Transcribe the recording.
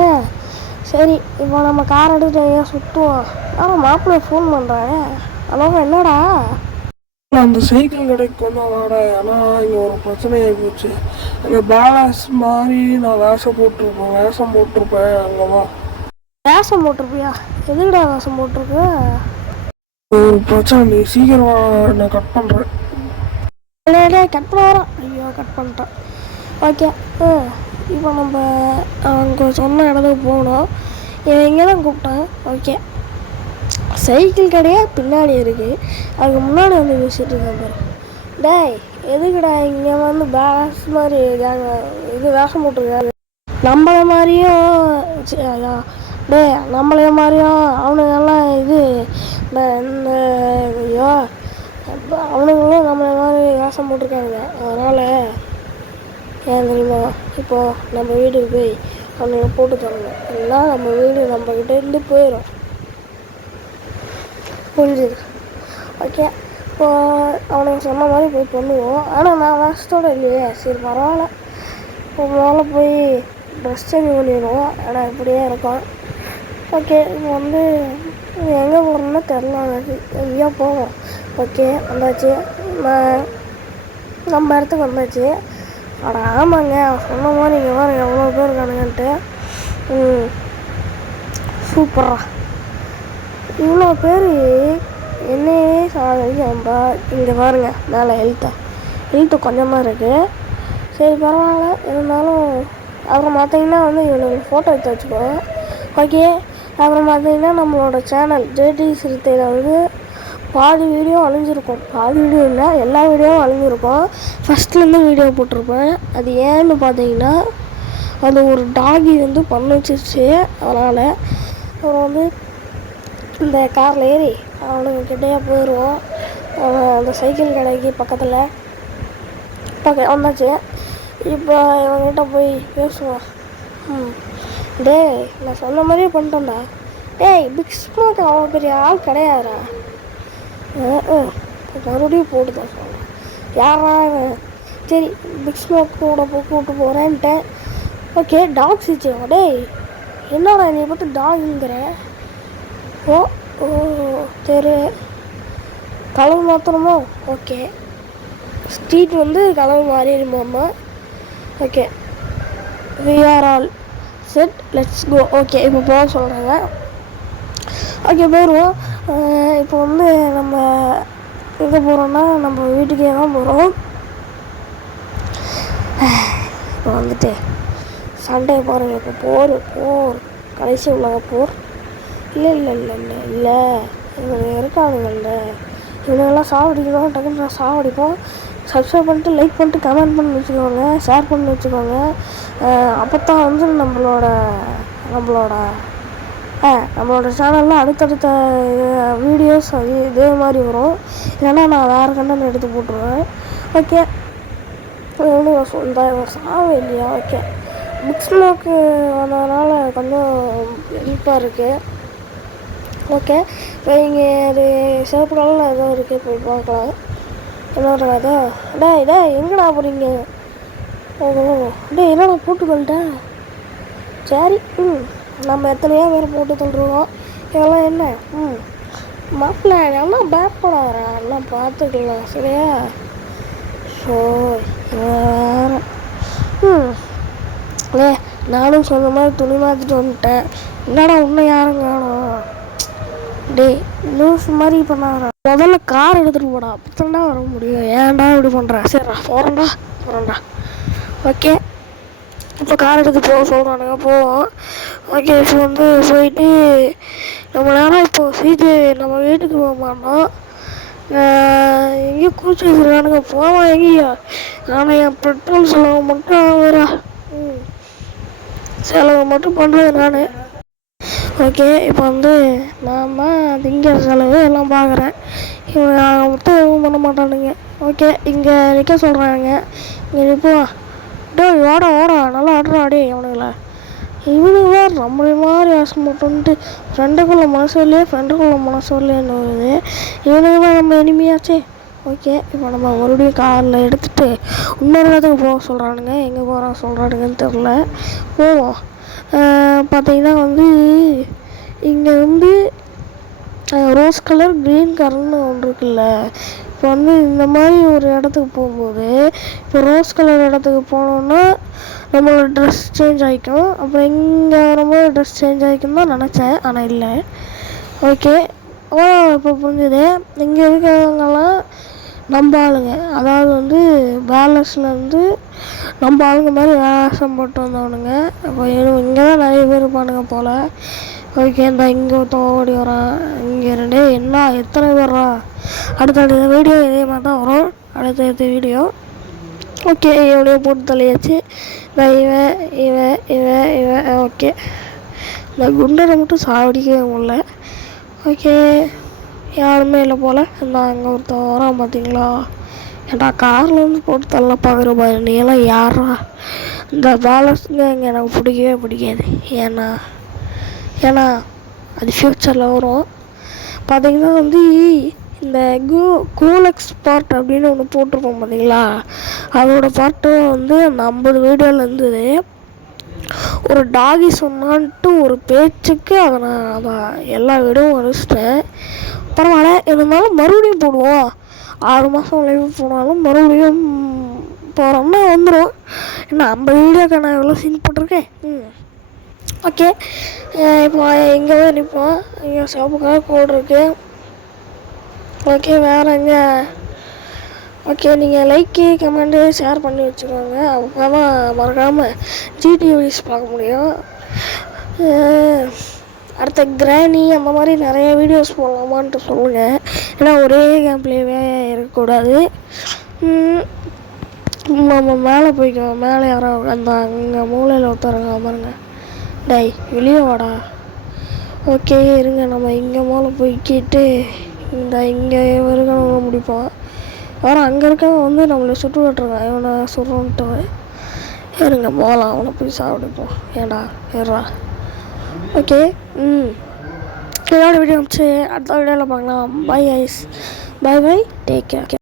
சொல்லிட்டு சரி இப்போ நம்ம கார் எடுத்துகிட்டு எங்கேயா சுற்றுவோம். ஆனால் மாப்பிள்ளைய ஃபோன் பண்ணுறேன். ஹலோ என்னடா? அந்த சைக்கிள் கடைக்கு கொஞ்சம் வாடா. ஏன்னா இங்கே ஒரு பிரச்சனையாகி போச்சு. அங்கே பேலன்ஸ் மாதிரி நான் வேஷம் போட்டிருப்பேன் அங்கே வா. வேஷம் போட்டிருப்பியா? எதுக்குடா வேஷம் போட்டிருக்கு? ஒரு பிரச்சனை, நீ சீக்கிரமா நான் கட் பண்ணுறேன். கட் பண்ண வரோம். ஐயோ கட் பண்ணிட்டேன். ஓகே இப்போ நம்ம அங்கே சொன்ன இடத்துக்கு போகணும். இவன் இங்கே தான் கூப்பிட்டான். ஓகே சைக்கிள் கடையே பின்னாடி இருக்குது. அதுக்கு முன்னாடி வந்து பேசிகிட்டு இருக்கேன் பாரு. டேய் எதுக்குடா இங்கே வந்து பேலன்ஸ் மாதிரி இது வேஷம் போட்டிருக்காரு. நம்மளை மாதிரியும் நம்மளே மாதிரியும் அவனுங்கெல்லாம் இது இந்த ஐயோ அவனுங்களும் நம்மளை மாதிரி வேஷம் போட்டிருக்காங்க. அதனால் ஏன் தெரியுமா, இப்போது நம்ம வீட்டுக்கு போய் அவனுங்க போட்டு தரணும். இல்லைன்னா நம்ம வீடு நம்மக்கிட்ட இருந்து போயிடும். புரிஞ்சுது? ஓகே இப்போது அவனுக்கு சொன்ன மாதிரி போய் பண்ணுவோம். ஆனால் நான் வேஷத்தோடு இல்லையே. சரி பரவாயில்ல. இப்போ முதல்ல போய் ட்ரெஸ் சேஞ்ச் பண்ணிடுவோம். ஆனால் இப்படியே இருக்கும். ஓகே இப்போ வந்து எங்கே போகிறோம்னா தெரில எனக்கு. எங்கேயோ போவோம். ஓகே வந்தாச்சு. நம்ம இடத்துக்கு வந்தாச்சு. அட ஆமாங்க சொன்ன மாதிரி இங்கே பாருங்க எவ்வளோ பேர் இருக்கானுங்கன்ட்டு. சூப்பரா இவ்வளோ பேர் என்னையே சாதிக்க. இங்கே பாருங்க மேலே ஹெல்த்து கொஞ்சமாக இருக்குது. சரி பரவாயில்ல. இருந்தாலும் அப்புறம் பார்த்தீங்கன்னா வந்து இவனுக்கு ஃபோட்டோ எடுத்து வச்சுக்குவோம். ஓகே அப்புறம் பார்த்தீங்கன்னா நம்மளோட சேனல் ஜேடி சிறுத்தையில் வந்து பாதி வீடியோ அழிஞ்சிருக்கும். பாதி வீடியோ இல்லை, எல்லா வீடியோவும் அழிஞ்சிருக்கும். ஃபஸ்ட்லேருந்து வீடியோ போட்டிருப்பேன். அது ஏன்னு பார்த்தீங்கன்னா அது ஒரு டாகி வந்து பண்ண வச்சிருச்சு. அதனால் அப்புறம் வந்து இந்த காரில் ஏறி அவனுக்கு கிட்டேயே போயிடுவோம். அந்த சைக்கிள் கடைக்கு பக்கத்தில் வந்தாச்சு. இப்போ இவங்ககிட்ட போய் பேசுவோம். டேய் நான் சொன்ன மாதிரியே பண்ணிட்டேன்டா. டேய் பிக் ஸ்மோக் அவ்வளோ பெரிய ஆள் கிடையாதுடா. மறுபடியும் போட்டு தான் சொல்கிறேன். யாரா சரி பிக் ஸ்மோக் கூட கூப்பிட்டு போகிறேன்ட்டேன். Okay talk சிரிச்சேன். டேய் என்னடா நீ பார்த்து டாகுங்கிற? ஓ சரி கலவு மாற்றணுமோ? ஓகே ஸ்ட்ரீட் வந்து கலவு மாறிடுமாம்மா. Okay we are all set let's go. Okay இப்போ போக சொல்கிறாங்க. ஓகே போயிடுவோம். இப்போ வந்து நம்ம எங்கே போகிறோன்னா நம்ம வீட்டுக்கே தான் போகிறோம். இப்போ வந்துட்டு சண்டே பாருங்கள். இப்போ போர் கடைசி உலக போர். இல்லை இவங்க இருக்கானுங்கள்ல இவங்கெல்லாம் சாவடிக்கணும். டக்குன்னு நான் சாவடிப்போம். சப்ஸ்கிரைப் பண்ணிட்டு லைக் பண்ணிட்டு கமெண்ட் பண்ணி வச்சுக்கோங்க, ஷேர் பண்ணி வச்சுக்கோங்க. அப்போ தான் வந்து நம்மளோட சேனலில் அடுத்தடுத்த வீடியோஸ் இதே மாதிரி வரும். ஏன்னா நான் வேறு கண்டென்ட் எடுத்து போட்டுருவேன். ஓகே சாவே இல்லையா? ஓகே பிக் ஸ்மோக்கு வந்ததுனால கொஞ்சம் ஹெல்ப்பாக இருக்குது. ஓகே இப்போ இங்கே அது சிவப்பு கலரில் ஏதோ இருக்குது, போய் பார்க்கலாம். என்னோட கதை. டேய் எங்கடா போகிறீங்க? டேய் என்னடா போட்டுக்கொள்டா. சரி நம்ம எத்தனையோ பேர் போட்டு தள்ளுருவோம். இதெல்லாம் என்ன மாப்பிள்ளை எல்லாம் பயப்படாதா, எல்லாம் பார்த்துக்கலாம் சரியா? ஸோ வேறு நானும் சொன்ன மாதிரி துணி மாற்றிட்டு வந்துட்டேன். என்னடா இன்னும் யாரும் காணோம்? டேய் லூஸ் மாதிரி பண்ணாதடா. முதல்ல கார் எடுத்துகிட்டு போடா, அப்போதான்டா வர முடியும். ஏன்டா இப்படி பண்ணுறேன்? சரிடா போகிறேன்டா. ஓகே இப்போ கார் எடுத்து போக சொல்கிறானுங்க, போவோம். ஓகே இப்போ வந்து போயிட்டு நம்ம நேரம் இப்போ நம்ம வீட்டுக்கு போக மாட்டோம். எங்கேயும் கூச்சி வச்சுருக்கானுங்க, போவான் எங்கேயா. ஆனால் என் பெட்ரோல் செலவு மட்டும் வரா. செலவு மட்டும் பண்ணுறது நான். ஓகே இப்போ வந்து நான் தான் திங்கிற செலவு எல்லாம் பார்க்குறேன். இவங்க மட்டும் எதுவும் பண்ண மாட்டானுங்க. ஓகே இங்கே நிற்க சொல்கிறாங்க. இங்கே நிற்போம். டேய் ஓட நல்லா ஆடுறா. அடே இவனுங்கள இவனுங்க வேறு நம்மளே மாதிரி ஆசை மட்டும்ட்டு ஃப்ரெண்டுக்குள்ளே மனசு வரலையேன்னு வருது. இவனுங்க தான் நம்ம எனிமையாச்சே. ஓகே இப்போ நம்ம மறுபடியும் காரில் எடுத்துகிட்டு இன்னொரு இடத்துக்கு போக சொல்கிறானுங்க. எங்கே போகிறான் சொல்கிறானுங்கன்னு தெரில. போவோம். பார்த்தீங்கன்னா வந்து இங்கே வந்து ரோஸ் கலர் க்ரீன் கலர்னு ஒன்று இருக்குல்ல. இப்போ வந்து இந்த மாதிரி ஒரு இடத்துக்கு போகும்போது இப்போ ரோஸ் கலர் இடத்துக்கு போனோன்னா நம்மளோட ட்ரெஸ் சேஞ்ச் ஆகிக்கும். அப்புறம் இங்கே வரும்போது ட்ரெஸ் சேஞ்ச் ஆகிக்கும் தான் நினச்சேன், ஆனால் இல்லை. ஓகே, இப்போ புரிஞ்சுது. இங்கே இருக்கிறவங்கெல்லாம் நம்ம ஆளுங்க, அதாவது வந்து பேலன்ஸ்லேருந்து நம்ம ஆளுங்க மாதிரி வேஷம் போட்டு வந்தவனுங்க. அப்போ இங்கே தான் நிறைய பேர் இருப்பானுங்க போல். ஓகே, இந்த இங்கே ஒருத்தன் ஓடி வரான், இங்கே ரெண்டு என்ன எத்தனை பேர்ரா. அடுத்த வீடியோ இதே மாதிரி தான் வரும், அடுத்த வீடியோ. ஓகே, இவனையோ போட்டு தலையாச்சு. இவன் இவன் இவன் இவன் ஓகே, இந்த குண்டரை மட்டும் சாவடிக்கவே முடியல. ஓகே, யாருமே இல்லை போல். இந்த அங்கே ஒருத்தன் வரான் பார்த்தீங்களா. ஏன்டா காரில் வந்து போட்டு தள்ள பார்க்குற பாரு, நீ எல்லாம் யாரா. இந்த பேலன்ஸுங்க இங்கே எனக்கு பிடிக்கவே பிடிக்காது. ஏன்னா அது ஃப்யூச்சரில் வரும். பார்த்தீங்கன்னா வந்து இந்த கூலெக்ஸ் பார்ட் அப்படின்னு ஒன்று போட்டிருப்போம் பார்த்தீங்களா, அதோட பார்ட்டும் வந்து அந்த 50 வீடியோவில் இருந்தது. ஒரு டாகி சொன்னான்ட்டு ஒரு பேச்சுக்கு அதை நான் எல்லா வீடியோவும் அனுப்பிச்சிட்டேன். பரவாயில்ல, இருந்தாலும் மறுபடியும் போடுவோம். 6 மாதம் லைவ் போனாலும் மறுபடியும் போகிறோம்னா வந்துடும். என்ன 50 வீடியோக்கு நான் எவ்வளோ சீன் போட்டிருக்கேன். ஓகே, இப்போ இங்கே தான் நிற்போம். இங்கே சிவப்புக்காக கோடு இருக்குது. ஓகே, வேறு எங்கே. ஓகே, நீங்கள் லைக்கு கமெண்ட்டு ஷேர் பண்ணி வச்சுக்கோங்க. அப்போ தான் மறக்காமல் ஜிடி வீடியோஸ் பார்க்க முடியும். அடுத்த கிராணி அந்த மாதிரி நிறைய வீடியோஸ் போடலாமான்ட்டு சொல்லுங்கள். ஏன்னா ஒரே கேம்ப்லேயே இருக்கக்கூடாது. நம்ம மேலே போய்க்குவோம். மேலே யாரோ அந்த அங்கே மூலையில் ஒருத்தருங்க பாருங்க. டேய் வெளியே வாடா. ஓகே இருங்க, நம்ம இங்கே மேலே போய்க்கிட்டு இந்த இங்கே இருக்கவங்க முடிப்போம். வேறு அங்கே இருக்கவங்க வந்து நம்மளை சுட்டு விட்டுருக்கான். இவனை சுடுறோன்ட்டு இருங்க போகலாம். அவனை போய் சாப்பிடுப்போம். ஏண்டா ஏறா. ஓகே, இதோட வீடியோ முடிச்சு அடுத்த வீடியோவில் பார்க்கலாம். Bye guys, bye take care.